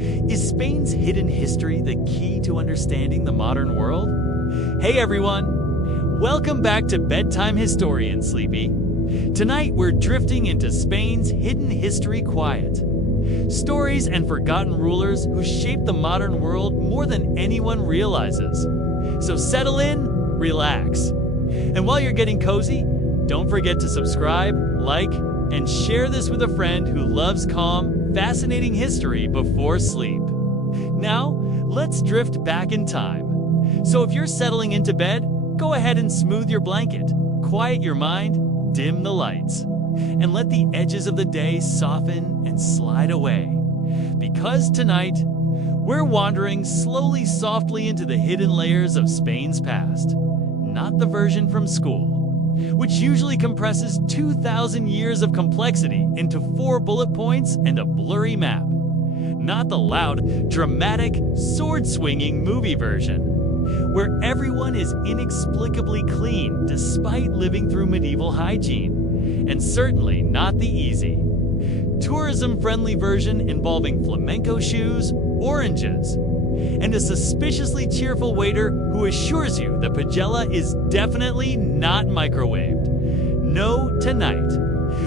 Is Spain's hidden history the key to understanding the modern world? Hey everyone! Welcome back to Bedtime Historian, Sleepy. Tonight we're drifting into Spain's hidden history quiet. Stories and forgotten rulers who shaped the modern world more than anyone realizes. So settle in, relax. And while you're getting cozy, don't forget to subscribe, like, and share this with a friend who loves calm, fascinating history before sleep. Now, let's drift back in time. So if you're settling into bed, go ahead and smooth your blanket, quiet your mind, dim the lights, and let the edges of the day soften and slide away. Because tonight, we're wandering slowly, softly into the hidden layers of Spain's past. Not the version from school, which usually compresses 2,000 years of complexity into 4 bullet points and a blurry map. Not the loud, dramatic, sword-swinging movie version, where everyone is inexplicably clean despite living through medieval hygiene. And certainly not the easy, tourism-friendly version involving flamenco shoes, oranges, and a suspiciously cheerful waiter who assures you the pagella is definitely not microwaved. No, tonight,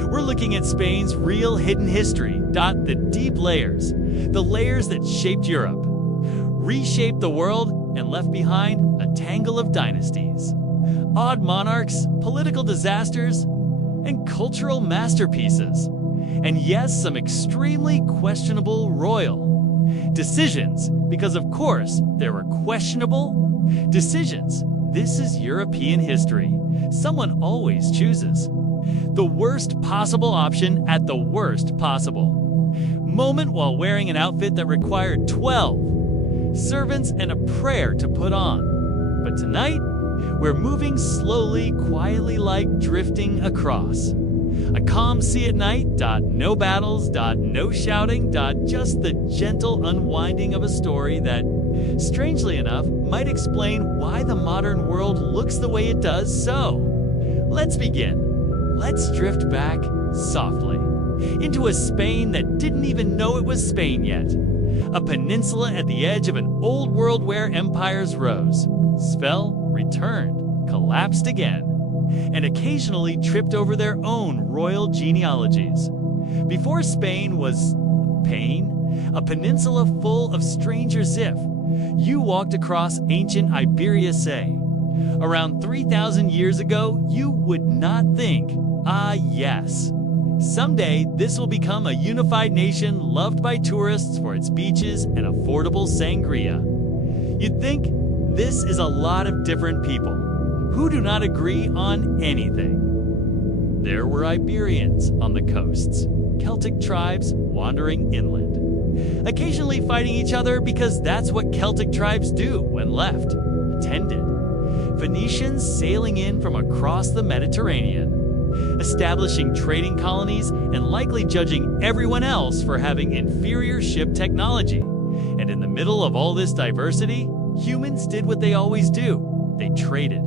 we're looking at Spain's real hidden history, the deep layers, the layers that shaped Europe, reshaped the world, and left behind a tangle of dynasties, odd monarchs, political disasters, and cultural masterpieces. And yes, some extremely questionable royal decisions, because of course there were questionable decisions. This is European history. Someone always chooses the worst possible option at the worst possible moment while wearing an outfit that required 12 servants and a prayer to put on. But tonight, we're moving slowly, quietly, like drifting across. A calm sea at night, no battles, no shouting, just the gentle unwinding of a story that, strangely enough, might explain why the modern world looks the way it does. So, let's begin. Let's drift back softly into a Spain that didn't even know it was Spain yet. A peninsula at the edge of an old world where empires rose, fell, returned, collapsed again, and occasionally tripped over their own royal genealogies. Before Spain was pain, a peninsula full of stranger zip, you walked across ancient Iberia, say. Around 3,000 years ago, you would not think, yes, someday this will become a unified nation loved by tourists for its beaches and affordable sangria. You'd think this is a lot of different people who do not agree on anything. There were Iberians on the coasts, Celtic tribes wandering inland, occasionally fighting each other because that's what Celtic tribes do when left, tended. Phoenicians sailing in from across the Mediterranean, establishing trading colonies and likely judging everyone else for having inferior ship technology. And in the middle of all this diversity, humans did what they always do. They traded,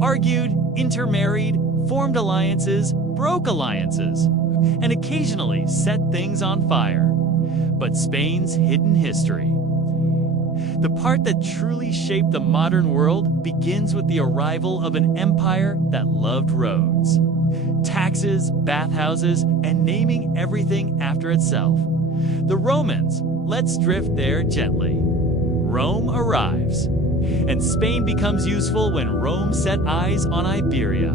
argued, intermarried, formed alliances, broke alliances, and occasionally set things on fire. But Spain's hidden history, the part that truly shaped the modern world, begins with the arrival of an empire that loved roads, taxes, bathhouses, and naming everything after itself. The Romans, let's drift there gently. Rome arrives, and Spain becomes useful when Rome set eyes on Iberia.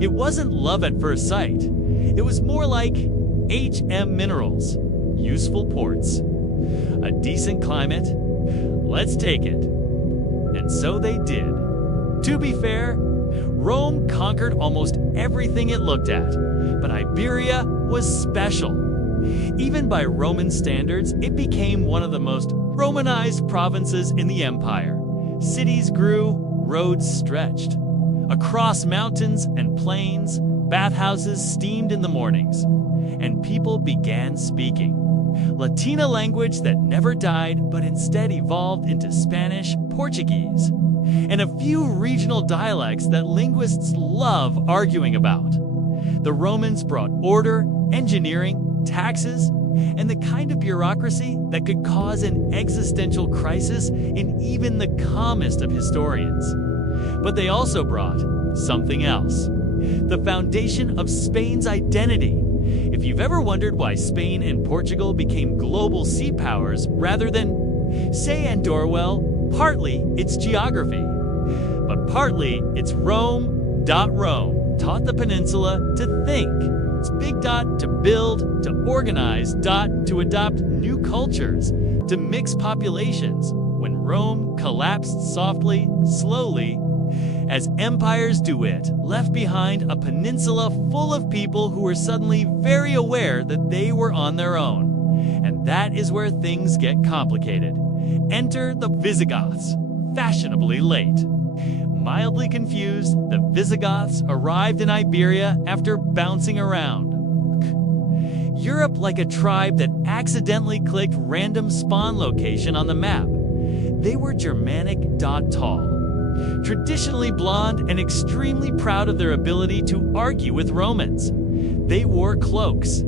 It wasn't love at first sight. It was more like HM minerals, useful ports, a decent climate. Let's take it. And so they did. To be fair, Rome conquered almost everything it looked at, but Iberia was special. Even by Roman standards, it became one of the most Romanized provinces in the empire. Cities grew, roads stretched. Across mountains and plains, bathhouses steamed in the mornings, and people began speaking Latina language that never died but instead evolved into Spanish, Portuguese, and a few regional dialects that linguists love arguing about. The Romans brought order, engineering, taxes, and the kind of bureaucracy that could cause an existential crisis in even the calmest of historians. But they also brought something else: the foundation of Spain's identity. If you've ever wondered why Spain and Portugal became global sea powers rather than, say, Andorra, well, partly it's geography, but partly it's Rome taught the peninsula to think. It's big dot to build, to organize, dot to adopt new cultures, to mix populations. When Rome collapsed softly, slowly, as empires do it, left behind a peninsula full of people who were suddenly very aware that they were on their own. And that is where things get complicated. Enter the Visigoths, fashionably late. Mildly confused, the Visigoths arrived in Iberia after bouncing around Europe like a tribe that accidentally clicked random spawn location on the map. They were Germanic, tall, traditionally blonde, and extremely proud of their ability to argue with Romans. They wore cloaks,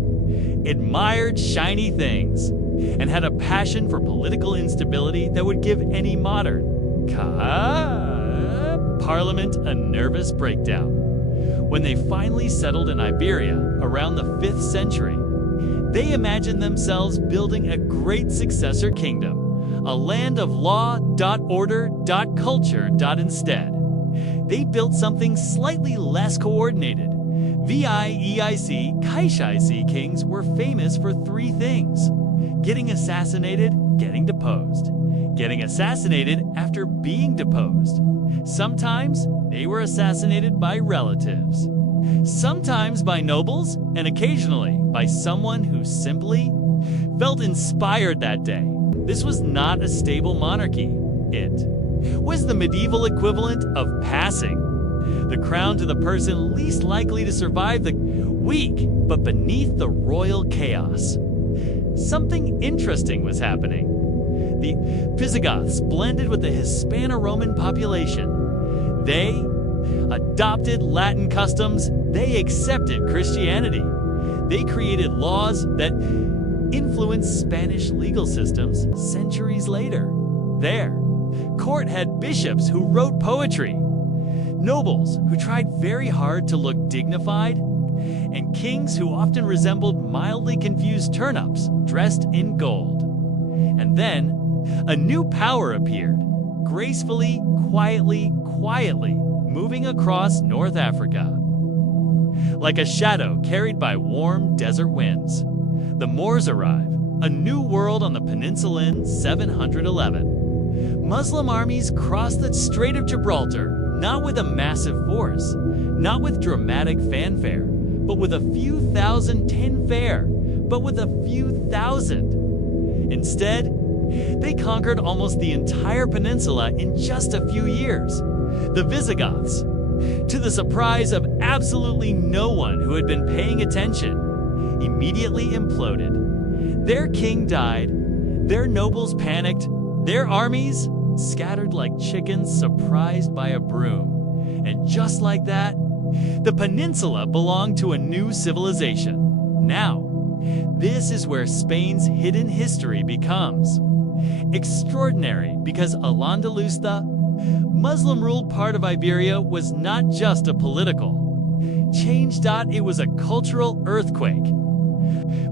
admired shiny things, and had a passion for political instability that would give any modern parliament a nervous breakdown. When they finally settled in Iberia around the 5th century, they imagined themselves building a great successor kingdom, a land of law, order, culture, instead. They built something slightly less coordinated. Kaishi kings were famous for 3 things: getting assassinated, getting deposed, getting assassinated after being deposed. Sometimes they were assassinated by relatives, sometimes by nobles, and occasionally by someone who simply felt inspired that day. This was not a stable monarchy. It was the medieval equivalent of passing the crown to the person least likely to survive the week, but beneath the royal chaos. Something interesting was happening. The Visigoths blended with the Hispano-Roman population. They adopted Latin customs. They accepted Christianity. They created laws that influenced Spanish legal systems centuries later. Their court had bishops who wrote poetry, nobles who tried very hard to look dignified, and kings who often resembled mildly confused turnips dressed in gold. And then a new power appeared, gracefully, quietly, moving across North Africa. Like a shadow carried by warm desert winds, the Moors arrive, a new world on the peninsula in 711. Muslim armies crossed the Strait of Gibraltar, not with a massive force, not with dramatic fanfare, but with a few thousand Instead, they conquered almost the entire peninsula in just a few years. The Visigoths, to the surprise of absolutely no one who had been paying attention, immediately imploded. Their king died, their nobles panicked, their armies scattered like chickens surprised by a broom. And just like that, the peninsula belonged to a new civilization. Now, this is where Spain's hidden history becomes extraordinary, because Al-Andalus, the Muslim-ruled part of Iberia, was not just a political change. It was a cultural earthquake.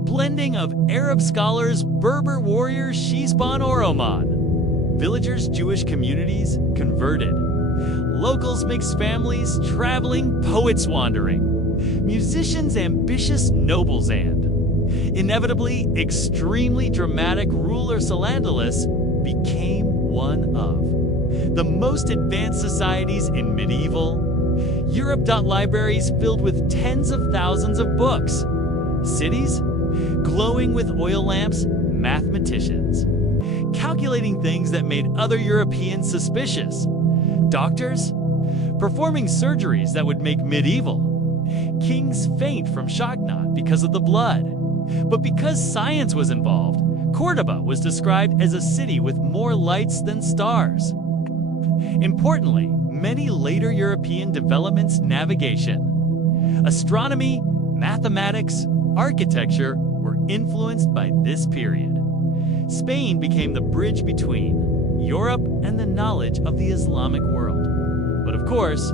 Blending of Arab scholars, Berber warriors, Shishban or Oman. Villagers, Jewish communities converted. Locals, mixed families, traveling, poets wandering. Musicians, ambitious nobles, and inevitably extremely dramatic rulers. Al-Andalus became one of the most advanced societies in medieval Europe. Libraries filled with tens of thousands of books. Cities glowing with oil lamps, mathematicians calculating things that made other Europeans suspicious. Doctors performing surgeries that would make medieval kings faint from shock, not because of the blood, but because science was involved. Cordoba was described as a city with more lights than stars. Importantly, many later European developments, navigation, astronomy, mathematics, architecture, were influenced by this period. Spain became the bridge between Europe and the knowledge of the Islamic world. But of course,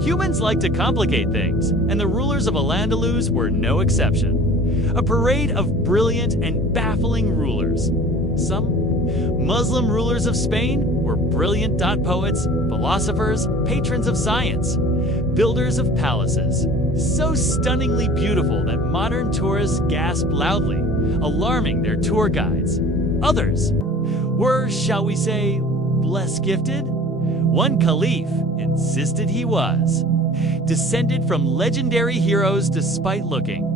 humans like to complicate things, and the rulers of Al-Andalus were no exception. A parade of brilliant and baffling rulers. Some Muslim rulers of Spain were brilliant poets, philosophers, patrons of science, builders of palaces, so stunningly beautiful that modern tourists gasp loudly, alarming their tour guides. Others were, shall we say, less gifted. One caliph insisted he was, descended from legendary heroes despite looking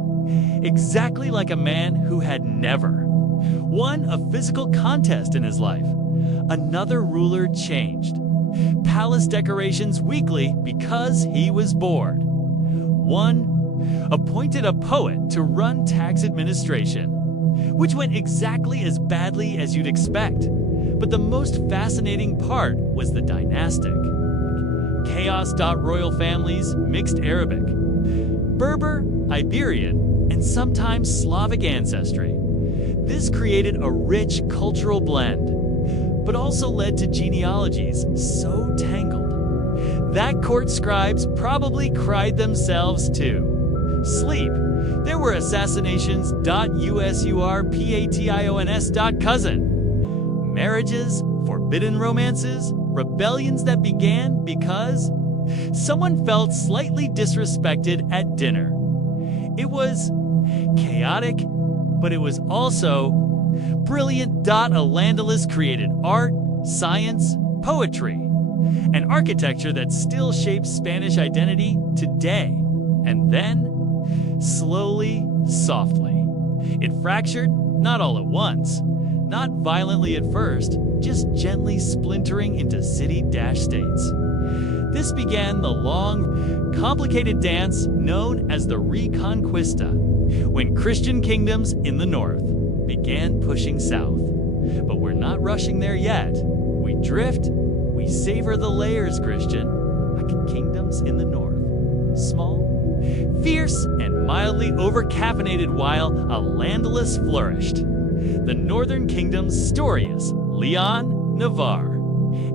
exactly like a man who had never won a physical contest in his life. Another ruler changed palace decorations weekly because he was bored. One appointed a poet to run tax administration, which went exactly as badly as you'd expect. But the most fascinating part was the dynastic. Chaos. Royal families, mixed Arabic, Berber, Iberian, and sometimes Slavic ancestry. This created a rich cultural blend, but also led to genealogies so tangled that court scribes probably cried themselves to sleep. There were assassinations. Usurpations. Cousin. Marriages, forbidden romances, rebellions that began because someone felt slightly disrespected at dinner. It was chaotic, but it was also brilliant. Al-Andalus created art, science, poetry, and architecture that still shapes Spanish identity today. And then, slowly, softly, it fractured, not all at once, not violently at first, just gently splintering into city-states. This began the long, complicated dance known as the Reconquista, when Christian kingdoms in the north began pushing south. But we're not rushing there yet. We drift, we savor the layers, Christian, like kingdoms in the north. Small, fierce, and mildly over-caffeinated while Al-Andalus flourished. The northern kingdoms Asturias, Leon, Navarre,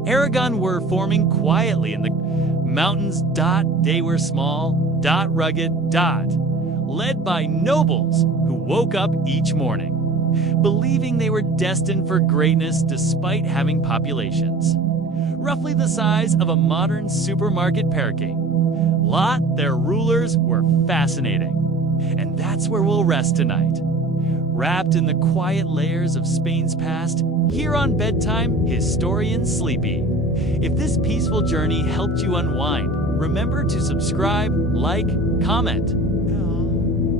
Aragon were forming quietly in the mountains. They were small, rugged, led by nobles who woke up each morning, believing they were destined for greatness despite having populations roughly the size of a modern supermarket parakeet. Their rulers were fascinating, and that's where we'll rest tonight. Wrapped in the quiet layers of Spain's past, here on Bedtime Historian Sleepy. If this peaceful journey helped you unwind, remember to subscribe, like, comment,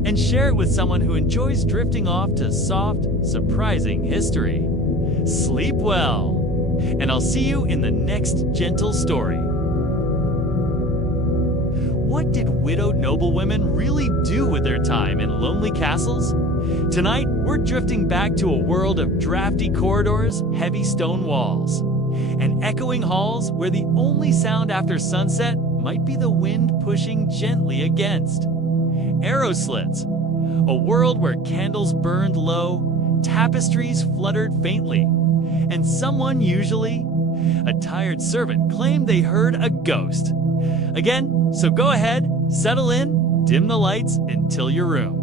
and share it with someone who enjoys drifting off to soft, surprising history. Sleep well, and I'll see you in the next gentle story. What did widowed noblewomen really do with their time in lonely castles? Tonight, we're drifting back to a world of drafty corridors, heavy stone walls, and echoing halls where the only sound after sunset might be the wind pushing gently against. Arrow slits, a world where candles burned low, tapestries fluttered faintly, and someone, usually a tired servant, claimed they heard a ghost. Again, so go ahead, settle in, dim the lights until your room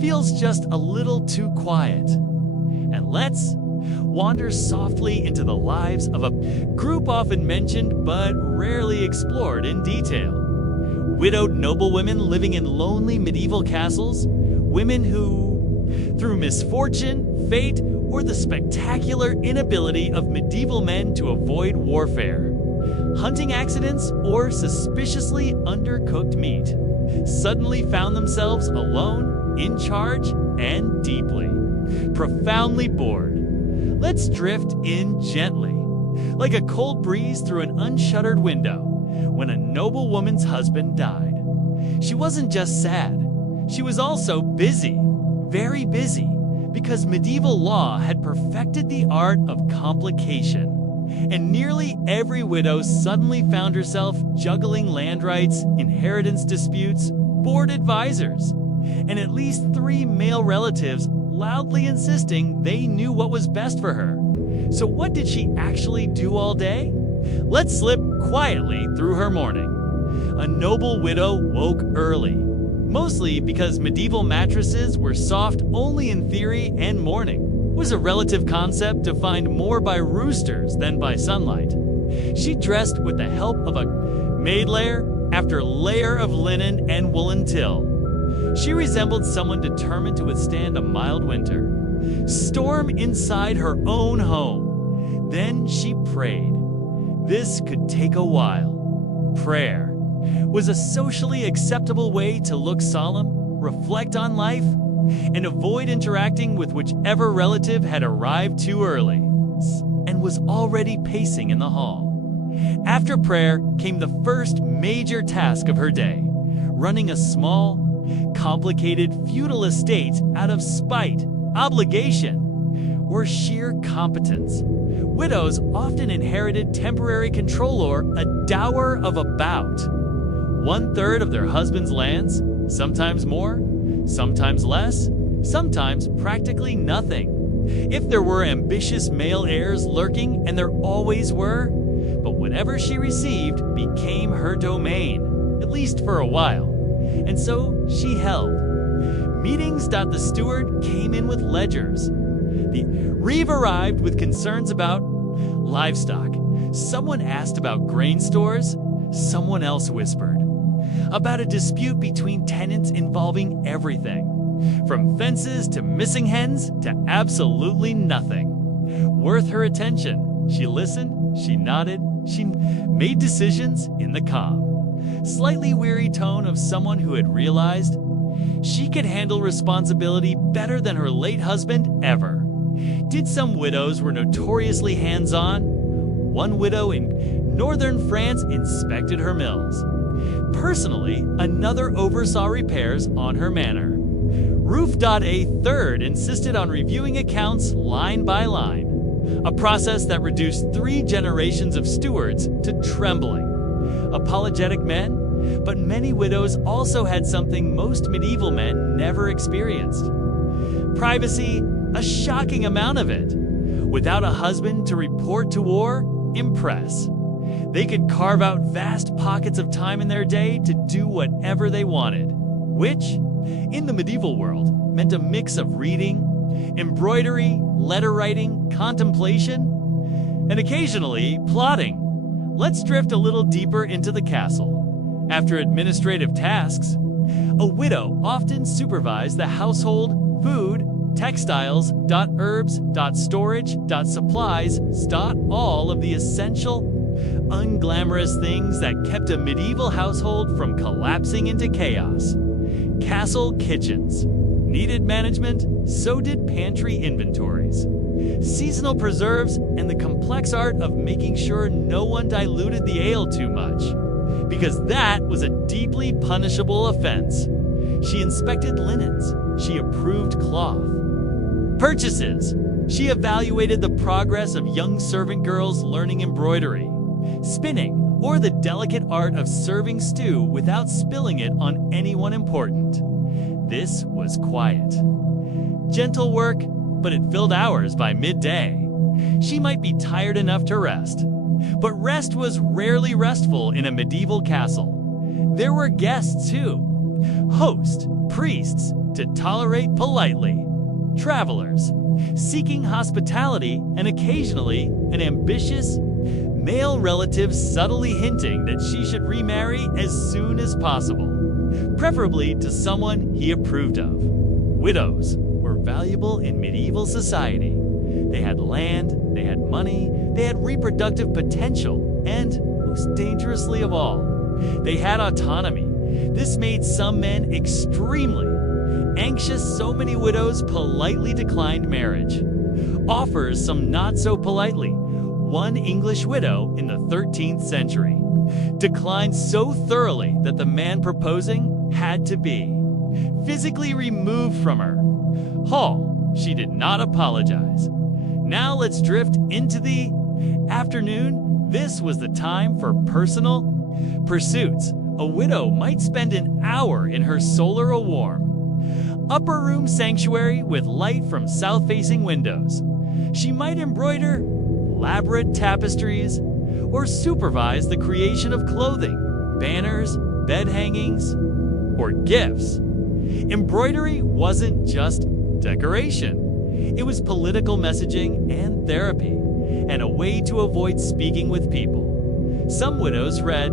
feels just a little too quiet. And let's wander softly into the lives of a group often mentioned but rarely explored in detail. Widowed noblewomen living in lonely medieval castles, women who, through misfortune, fate, or the spectacular inability of medieval men to avoid warfare, hunting accidents, or suspiciously undercooked meat, suddenly found themselves alone, in charge, and deeply, profoundly bored. Let's drift in gently, like a cold breeze through an unshuttered window, when a noble woman's husband died. She wasn't just sad, she was also busy, very busy, because medieval law had perfected the art of complication. And nearly every widow suddenly found herself juggling land rights, inheritance disputes, board advisors, and at least 3 male relatives loudly insisting they knew what was best for her. So what did she actually do all day? Let's slip quietly through her morning. A noble widow woke early, mostly because medieval mattresses were soft only in theory and morning. It was a relative concept defined more by roosters than by sunlight. She dressed with the help of a maid layer after layer of linen and woolen till. She resembled someone determined to withstand a mild winter. Storm inside her own home. Then she prayed. This could take a while. Prayer was a socially acceptable way to look solemn, reflect on life, and avoid interacting with whichever relative had arrived too early and was already pacing in the hall. After prayer came the first major task of her day, running a small, complicated feudal estate out of spite, obligation, or sheer competence. Widows often inherited temporary control or a dower of about 1/3 of their husband's lands, sometimes more, sometimes less, sometimes practically nothing. If there were ambitious male heirs lurking, and there always were, but whatever she received became her domain, at least for a while. And so she held meetings. The steward came in with ledgers. The reeve arrived with concerns about livestock. Someone asked about grain stores. Someone else whispered about a dispute between tenants involving everything, from fences to missing hens to absolutely nothing worth her attention. She listened, she nodded, she made decisions in the calm, slightly weary tone of someone who had realized she could handle responsibility better than her late husband ever. Did some widows were notoriously hands-on? One widow in northern France inspected her mills. Personally, another oversaw repairs on her manor. A third insisted on reviewing accounts line by line, a process that reduced 3 generations of stewards to trembling. Apologetic men, but many widows also had something most medieval men never experienced. Privacy, a shocking amount of it. Without a husband to report to or impress, they could carve out vast pockets of time in their day to do whatever they wanted, which, in the medieval world, meant a mix of reading, embroidery, letter writing, contemplation, and occasionally plotting. Let's drift a little deeper into the castle. After administrative tasks, a widow often supervised the household, food, textiles, herbs, storage, supplies, all of the essential, unglamorous things that kept a medieval household from collapsing into chaos. Castle kitchens needed management, so did pantry inventories, seasonal preserves, and the complex art of making sure no one diluted the ale too much, because that was a deeply punishable offense. She inspected linens. She approved cloth. Purchases. She evaluated the progress of young servant girls learning embroidery, spinning, or the delicate art of serving stew without spilling it on anyone important. This was quiet. Gentle work, but it filled hours by midday. She might be tired enough to rest, but rest was rarely restful in a medieval castle. There were guests too. Hosts, priests, to tolerate politely. Travelers, seeking hospitality, and occasionally an ambitious male relative subtly hinting that she should remarry as soon as possible, preferably to someone he approved of. Widows were valuable in medieval society. They had land, they had money, they had reproductive potential, and, most dangerously of all, they had autonomy. This made some men extremely anxious. So many widows politely declined marriage. Offers some not so politely. One English widow in the 13th century declined so thoroughly that the man proposing had to be physically removed from her hall. She did not apologize. Now let's drift into the afternoon. This was the time for personal pursuits. A widow might spend an hour in her solar warm, Upper room sanctuary with light from south-facing windows. She might embroider elaborate tapestries or supervise the creation of clothing, banners, bed hangings, or gifts. Embroidery wasn't just decoration. It was political messaging and therapy, and a way to avoid speaking with people. Some widows read.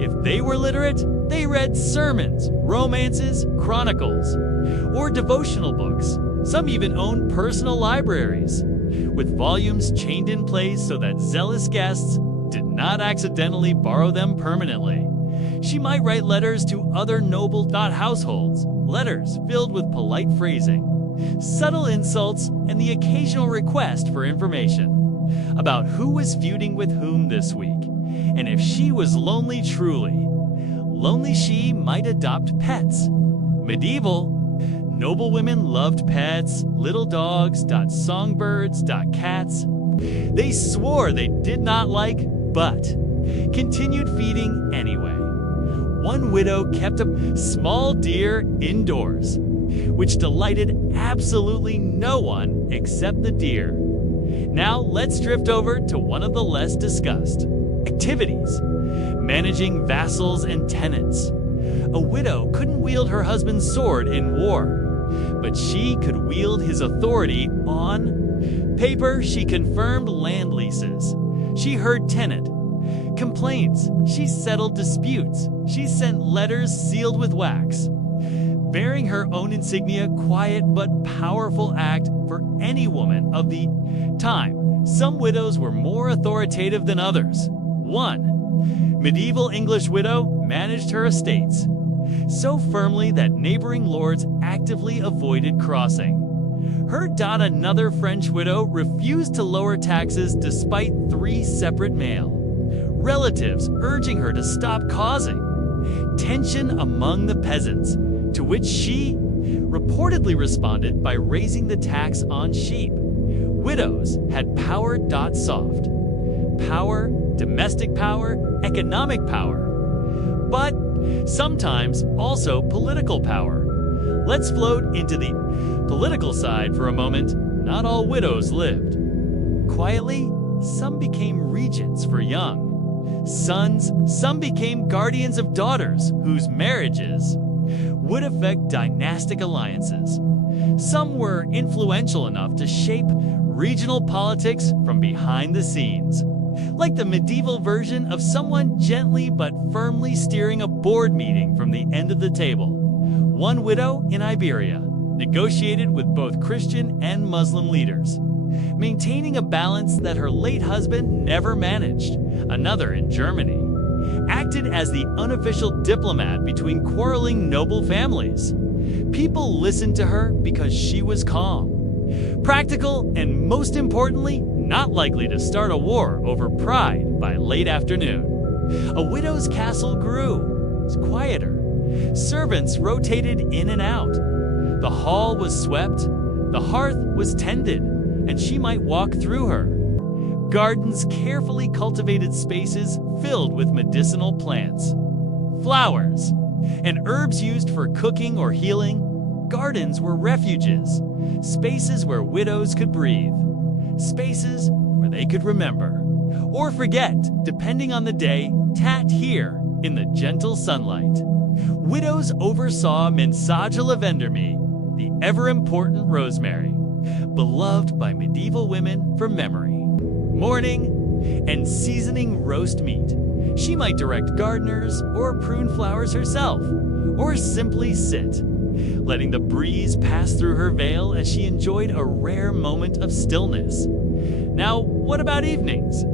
If they were literate, they read sermons, romances, chronicles, or devotional books. Some even owned personal libraries, with volumes chained in place so that zealous guests did not accidentally borrow them permanently. She might write letters to other noble households, letters filled with polite phrasing, subtle insults, and the occasional request for information about who was feuding with whom this week. And if she was lonely truly, lonely she might adopt pets. Medieval, noble women loved pets, little dogs, songbirds, cats. They swore they did not like, but continued feeding anyway. One widow kept a small deer indoors, which delighted absolutely no one except the deer. Now let's drift over to one of the less discussed activities: managing vassals and tenants. A widow couldn't wield her husband's sword in war, but she could wield his authority on paper. She confirmed land leases. She heard tenant complaints. She settled disputes. She sent letters sealed with wax. Bearing her own insignia, quiet but powerful act for any woman of the time. Some widows were more authoritative than others. One medieval English widow managed her estates so firmly that neighboring lords actively avoided crossing. Another French widow refused to lower taxes despite 3 separate male relatives urging her to stop, causing tension among the peasants, to which she reportedly responded by raising the tax on sheep. Widows had power. Soft power, domestic power, economic power, but sometimes also political power. Let's float into the political side for a moment. Not all widows lived quietly. Some became regents for young sons. Some became guardians of daughters whose marriages would affect dynastic alliances. Some were influential enough to shape regional politics from behind the scenes, like the medieval version of someone gently but firmly steering a board meeting from the end of the table. One widow in Iberia negotiated with both Christian and Muslim leaders, maintaining a balance that her late husband never managed. Another in Germany acted as the unofficial diplomat between quarreling noble families. People listened to her because she was calm, practical, and most importantly, not likely to start a war over pride by late afternoon. A widow's castle grew. It was quieter. Servants rotated in and out. The hall was swept. The hearth was tended, and she might walk through her. Gardens, carefully cultivated spaces filled with medicinal plants, flowers, and herbs used for cooking or healing. Gardens were refuges, spaces where widows could breathe, spaces where they could remember or forget, depending on the day, here in the gentle sunlight. Widows oversaw Mensage Lavender-me, the ever-important rosemary, beloved by medieval women for memory. Mourning and seasoning roast meat. She might direct gardeners or prune flowers herself, or simply sit, letting the breeze pass through her veil as she enjoyed a rare moment of stillness. Now, what about evenings?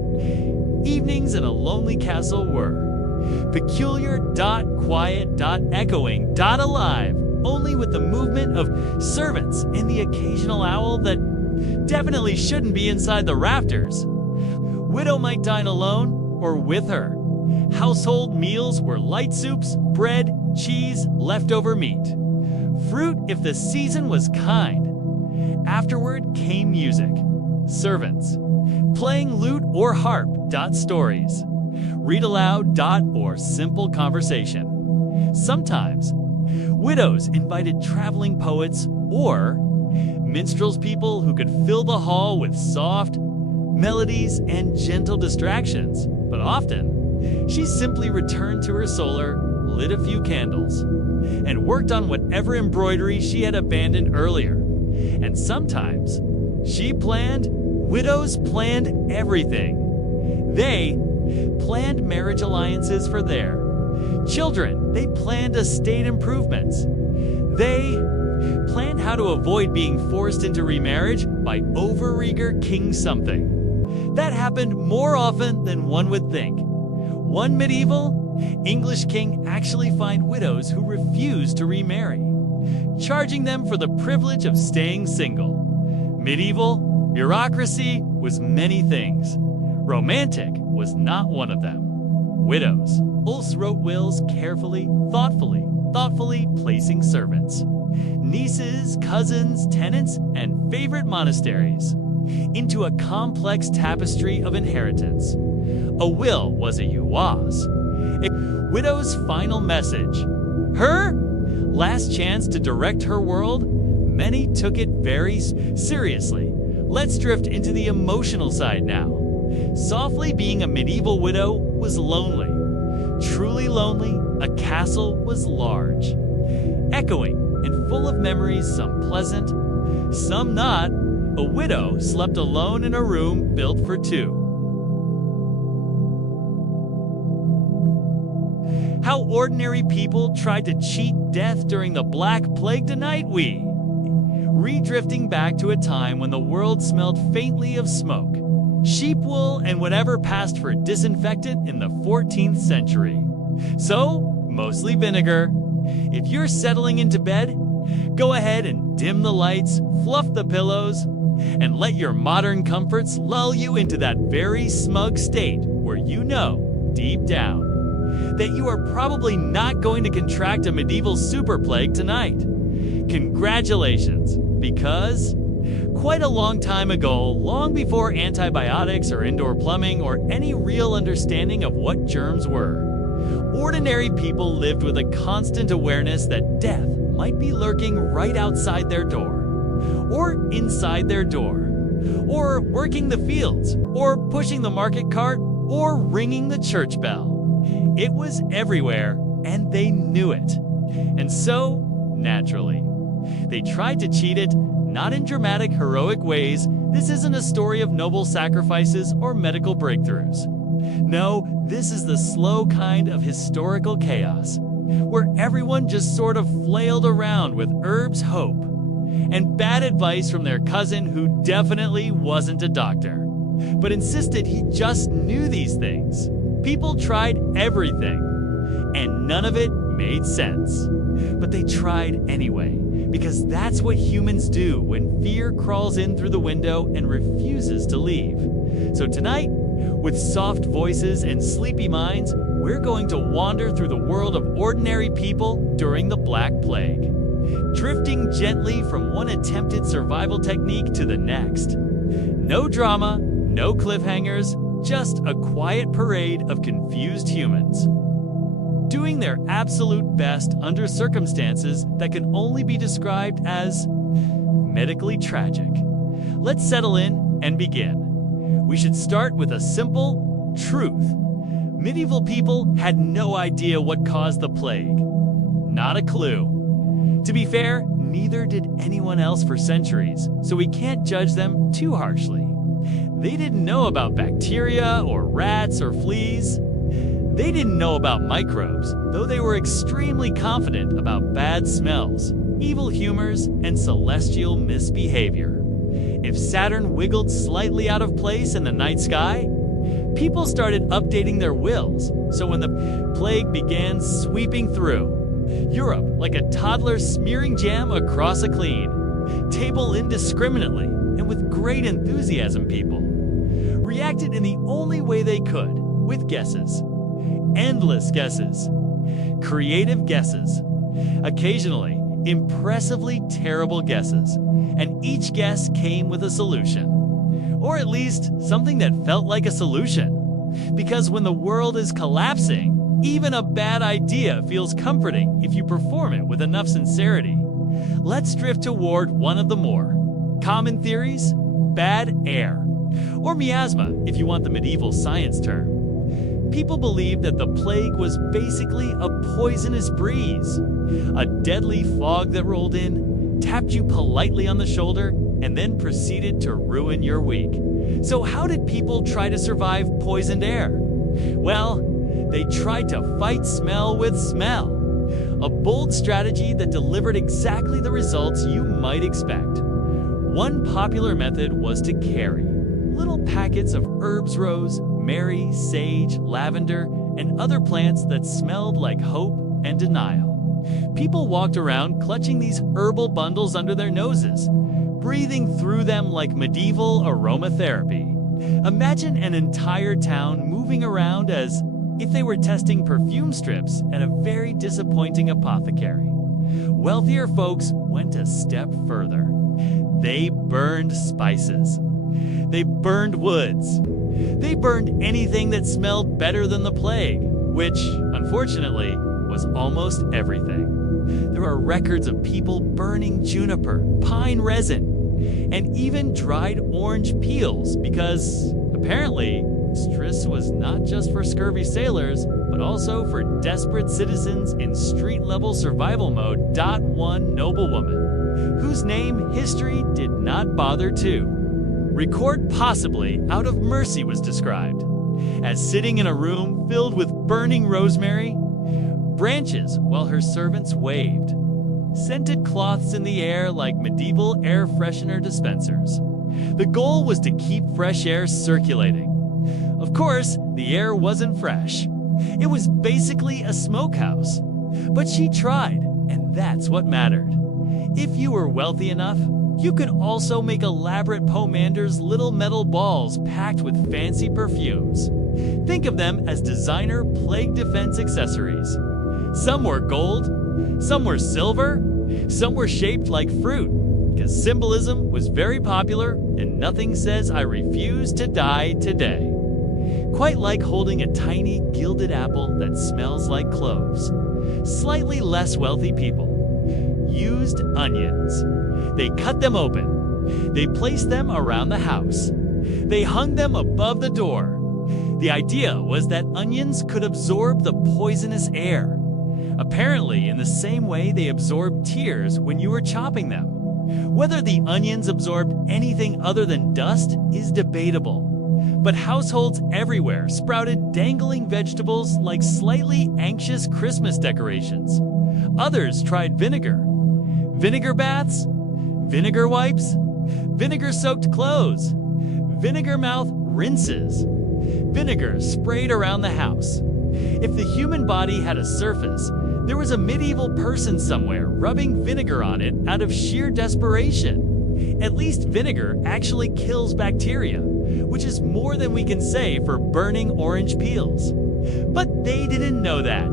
Evenings in a lonely castle were peculiar, quiet, echoing, alive, only with the movement of servants and the occasional owl that definitely shouldn't be inside the rafters. Widow might dine alone or with her. Household meals were light soups, bread, cheese, leftover meat, fruit if the season was kind. Afterward came music, servants, playing lute or harp, stories, read aloud, or simple conversation. Sometimes Widows invited traveling poets or minstrels, people who could fill the hall with soft melodies and gentle distractions. But often, she simply returned to her solar, lit a few candles, and worked on whatever embroidery she had abandoned earlier. And sometimes, widows planned everything. They planned marriage alliances for their children. They planned estate improvements. They planned how to avoid being forced into remarriage by overeager king something. That happened more often than one would think. One medieval English king actually fined widows who refused to remarry, charging them for the privilege of staying single. Medieval bureaucracy was many things. Romantic was not one of them. Widows also wrote wills carefully, thoughtfully placing servants, nieces, cousins, tenants, and favorite monasteries into a complex tapestry of inheritance. A will was a uwas, a widow's final message, her last chance to direct her world. Many took it very seriously. Let's drift into the emotional side now. Softly being a medieval widow was lonely. Truly lonely, a castle was large, echoing and full of memories, some pleasant, some not. A widow slept alone in a room built for two. How ordinary people tried to cheat death during the Black Plague tonight, redrifting back to a time when the world smelled faintly of smoke, sheep wool, and whatever passed for disinfectant in the 14th century. So, mostly vinegar. If you're settling into bed, go ahead and dim the lights, fluff the pillows, and let your modern comforts lull you into that very smug state where you know, deep down, that you are probably not going to contract a medieval super plague tonight. Congratulations, because quite a long time ago, long before antibiotics or indoor plumbing or any real understanding of what germs were, ordinary people lived with a constant awareness that death might be lurking right outside their door, or inside their door, or working the fields, or pushing the market cart, or ringing the church bell. It was everywhere, and they knew it. And so, naturally, they tried to cheat it, not in dramatic, heroic ways. This isn't a story of noble sacrifices or medical breakthroughs. No, this is the slow kind of historical chaos, where everyone just sort of flailed around with herbs hope and bad advice from their cousin who definitely wasn't a doctor, but insisted he just knew these things. People tried everything, and none of it made sense. But they tried anyway, because that's what humans do when fear crawls in through the window and refuses to leave. So tonight, with soft voices and sleepy minds, we're going to wander through the world of ordinary people during the Black Plague, drifting gently from one attempted survival technique to the next. No drama, no cliffhangers, just a quiet parade of confused humans, doing their absolute best under circumstances that can only be described as medically tragic. Let's settle in and begin. We should start with a simple truth. Medieval people had no idea what caused the plague. Not a clue. To be fair, neither did anyone else for centuries, so we can't judge them too harshly. They didn't know about bacteria or rats or fleas. They didn't know about microbes, though they were extremely confident about bad smells, evil humors, and celestial misbehavior. If Saturn wiggled slightly out of place in the night sky, people started updating their wills, so when the plague began sweeping through Europe like a toddler smearing jam across a clean table indiscriminately and with great enthusiasm, people reacted in the only way they could, with guesses. Endless guesses. Creative guesses. Occasionally, impressively terrible guesses. And each guess came with a solution. Or at least, something that felt like a solution. Because when the world is collapsing, Even a bad idea feels comforting if you perform it with enough sincerity. Let's drift toward one of the more common theories: bad air, or miasma if you want the medieval science term. People believed that the plague was basically a poisonous breeze, a deadly fog that rolled in, tapped you politely on the shoulder, and then proceeded to ruin your week. So how did people try to survive poisoned air? Well, they tried to fight smell with smell, a bold strategy that delivered exactly the results you might expect. One popular method was to carry little packets of herbs rose, mary, sage, lavender, and other plants that smelled like hope and denial. People walked around clutching these herbal bundles under their noses, breathing through them like medieval aromatherapy. Imagine an entire town moving around as if they were testing perfume strips at a very disappointing apothecary. Wealthier folks went a step further. They burned spices. They burned woods. They burned anything that smelled better than the plague, which, unfortunately, was almost everything. There are records of people burning juniper, pine resin, and even dried orange peels because, apparently, stress was not just for scurvy sailors, but also for desperate citizens in street-level survival mode. One noblewoman, whose name history did not bother to record, possibly out of mercy, was described as sitting in a room filled with burning rosemary branches while her servants waved scented cloths in the air like medieval air freshener dispensers. The goal was to keep fresh air circulating. Of course, the air wasn't fresh. It was basically a smokehouse. But she tried, and that's what mattered. If you were wealthy enough, you could also make elaborate pomanders, little metal balls packed with fancy perfumes. Think of them as designer plague defense accessories. Some were gold, some were silver, some were shaped like fruit, because symbolism was very popular and nothing says I refuse to die today. Quite like holding a tiny gilded apple that smells like cloves. Slightly less wealthy people used onions. They cut them open. They placed them around the house. They hung them above the door. The idea was that onions could absorb the poisonous air, apparently in the same way they absorbed tears when you were chopping them. Whether the onions absorbed anything other than dust is debatable, but households everywhere sprouted dangling vegetables like slightly anxious Christmas decorations. Others tried vinegar. Vinegar baths, vinegar wipes, vinegar-soaked clothes, vinegar mouth rinses, vinegar sprayed around the house. If the human body had a surface, there was a medieval person somewhere rubbing vinegar on it out of sheer desperation. At least vinegar actually kills bacteria, which is more than we can say for burning orange peels. But they didn't know that.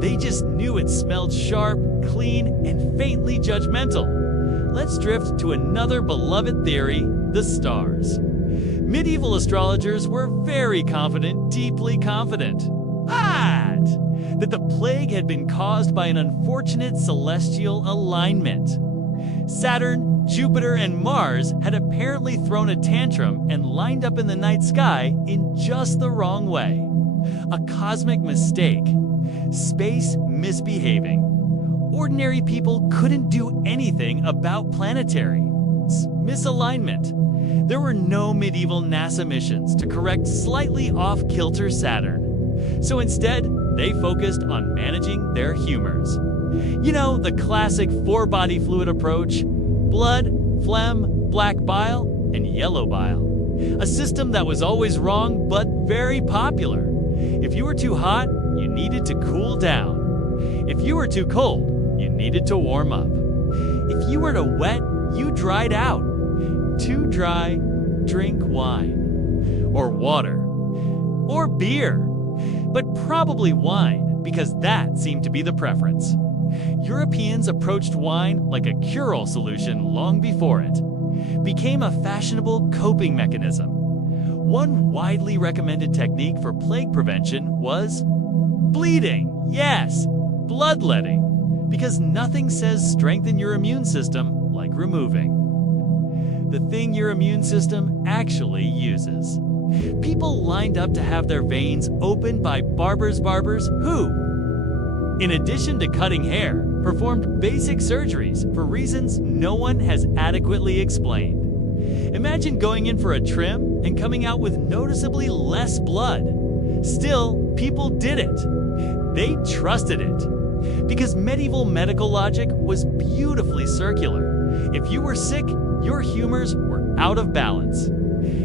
They just knew it smelled sharp, clean, and faintly judgmental. Let's drift to another beloved theory, the stars. Medieval astrologers were very confident, deeply confident, that the plague had been caused by an unfortunate celestial alignment. Saturn, Jupiter, and Mars had apparently thrown a tantrum and lined up in the night sky in just the wrong way. A cosmic mistake. Space misbehaving. Ordinary people couldn't do anything about planetary misalignment. There were no medieval NASA missions to correct slightly off-kilter Saturn. So instead, they focused on managing their humors. You know, the classic four-body fluid approach: blood, phlegm, black bile, and yellow bile. A system that was always wrong, but very popular. If you were too hot, you needed to cool down. If you were too cold, you needed to warm up. If you were too wet, you dried out. Too dry, drink wine. Or water. Or beer. But probably wine, because that seemed to be the preference. Europeans approached wine like a cure-all solution long before it became a fashionable coping mechanism. One widely recommended technique for plague prevention was Bleeding, yes, bloodletting, because nothing says strengthen your immune system like removing the thing your immune system actually uses. People lined up to have their veins opened by barbers who, in addition to cutting hair, performed basic surgeries for reasons no one has adequately explained. Imagine going in for a trim and coming out with noticeably less blood. Still, people did it. They trusted it. Because medieval medical logic was beautifully circular. If you were sick, your humors were out of balance.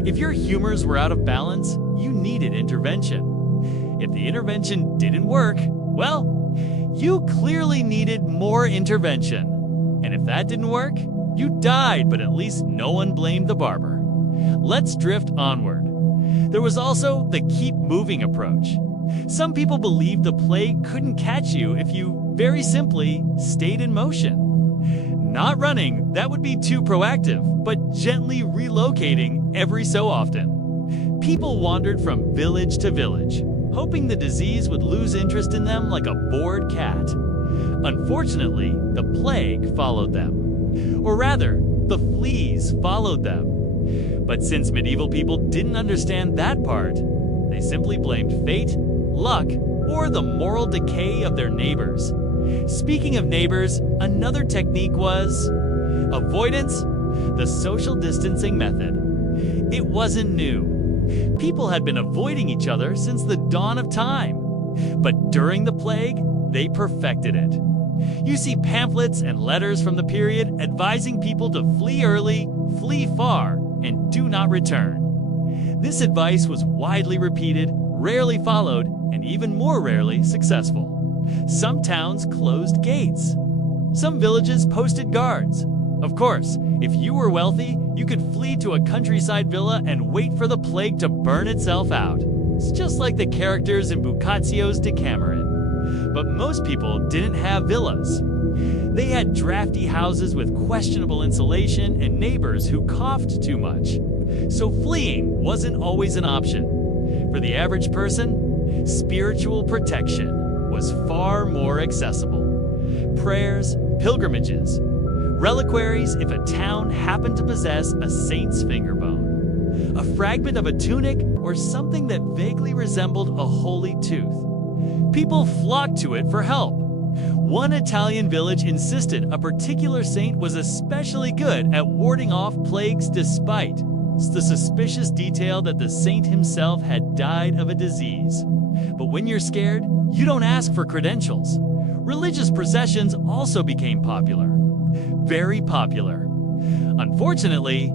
If your humors were out of balance, you needed intervention. If the intervention didn't work, well, you clearly needed more intervention. And if that didn't work, you died, but at least no one blamed the barber. Let's drift onward. There was also the keep moving approach. Some people believed the plague couldn't catch you if you, very simply, stayed in motion. Not running, that would be too proactive, but gently relocating every so often. People wandered from village to village, hoping the disease would lose interest in them like a bored cat. Unfortunately, the plague followed them. Or rather, the fleas followed them. But since medieval people didn't understand that part, they simply blamed fate, luck, or the moral decay of their neighbors. Speaking of neighbors, another technique was avoidance, the social distancing method. It wasn't new. People had been avoiding each other since the dawn of time. But during the plague, they perfected it. You see pamphlets and letters from the period advising people to flee early, flee far, and do not return. This advice was widely repeated, rarely followed, and even more rarely successful. Some towns closed gates. Some villages posted guards. Of course, if you were wealthy, you could flee to a countryside villa and wait for the plague to burn itself out. It's just like the characters in Boccaccio's Decameron. But most people didn't have villas. They had drafty houses with questionable insulation and neighbors who coughed too much. So fleeing wasn't always an option. For the average person, spiritual protection was far more accessible. Prayers, pilgrimages, reliquaries if a town happened to possess a saint's finger bone, a fragment of a tunic, or something that vaguely resembled a holy tooth. People flocked to it for help. One Italian village insisted a particular saint was especially good at warding off plagues despite the suspicious detail that the saint himself had died of a disease. But when you're scared, you don't ask for credentials. Religious processions also became popular. Very popular. Unfortunately,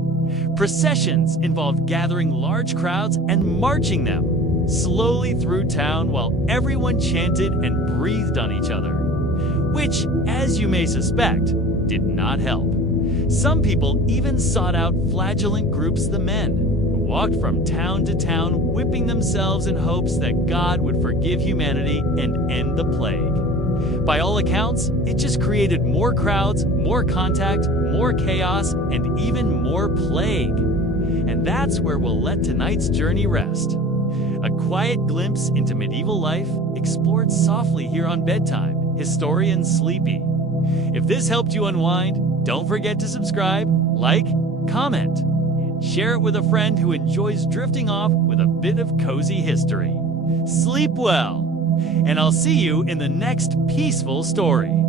processions involved gathering large crowds and marching them slowly through town while everyone chanted and breathed on each other, which, as you may suspect, did not help. Some people even sought out flagellant groups the men, who walked from town to town whipping themselves in hopes that God would forgive humanity and end the plague. By all accounts, it just created more crowds, more contact, more chaos, and even more plague. And that's where we'll let tonight's journey rest. A quiet glimpse into medieval life explored softly here on Bedtime, Historian Sleepy. If this helped you unwind, don't forget to subscribe, like, comment, and share it with a friend who enjoys drifting off with a bit of cozy history. Sleep well, and I'll see you in the next peaceful story.